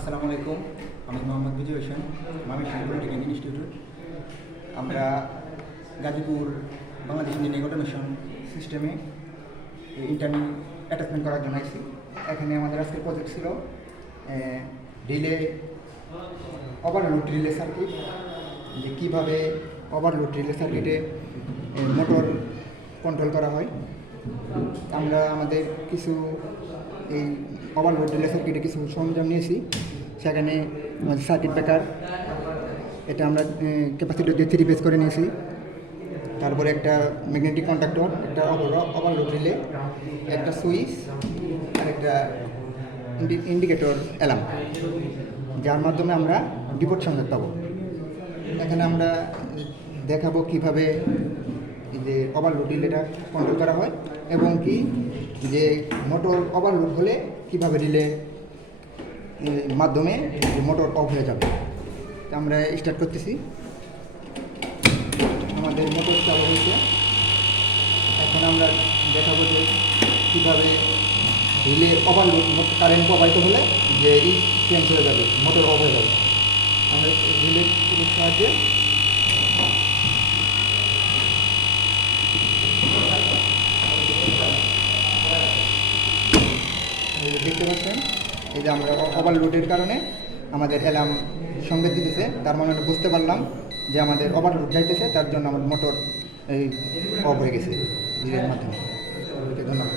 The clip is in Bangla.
আসসালামু আলাইকুম। আমি মোহাম্মদ বিজয় হোসেন, ময়মনসিংহ পলিটেকনিক ইনস্টিটিউট। আমরা গাজীপুর বাংলাদেশ ইঞ্জিনিয়ারিং অটোমেশন সিস্টেমে ইন্টারনি অ্যাটাচমেন্ট করার জন্য আসছি। এখানে আমাদের আজকের প্রজেক্ট ছিল রিলে ওভারলোড রিলে সার্কিট, যে কীভাবে ওভারলোড রিলে সার্কিটে মোটর কন্ট্রোল করা হয়। আমরা আমাদের কিছু এই ওভারলোড রিলে সার্কিটে কিছু সরঞ্জাম নিয়েছি। সেখানে আমাদের সার্কিট ব্রেকার, এটা আমরা ক্যাপাসিটর দিয়ে 3 পেজ করে নিয়েছি। তারপরে একটা ম্যাগনেটিক কন্ডাক্টর, একটা ওভারলোড রিলে, একটা সুইচ আর একটা ইন্ডিকেটর অ্যালার্ম, যার মাধ্যমে আমরা বিপদ সংকেত পাবো। এখানে আমরা দেখাবো কিভাবে যে ওভারলোড রিলেটা কন্ট্রোল করা হয় এবং কি যে মোটর ওভারলোড হলে কিভাবে রিলে মাধ্যমে মোটর অফ হয়ে যাবে। আমরা স্টার্ট করতেছি। আমাদের মোটর চালু হয়েছে। এখন আমরা দেখাবো যে কীভাবে রিলে ওভারলোড কারেন্ট প্রবাহিত হলে যে এই চেঞ্জ হয়ে যাবে, মোটর অফ হয়ে যাবে। আমরা রিলের সাহায্যে দেখতে পাচ্ছেন, এই যে আমরা ওভারলোডের কারণে আমাদের অ্যালার্ম সংকেত দিতেছে। তার মানে আমরা বুঝতে পারলাম যে আমাদের ওভারলোড যাইতেছে, তার জন্য আমার মোটর এই অফ হয়ে গেছে রিলের মাধ্যমে। ধন্যবাদ।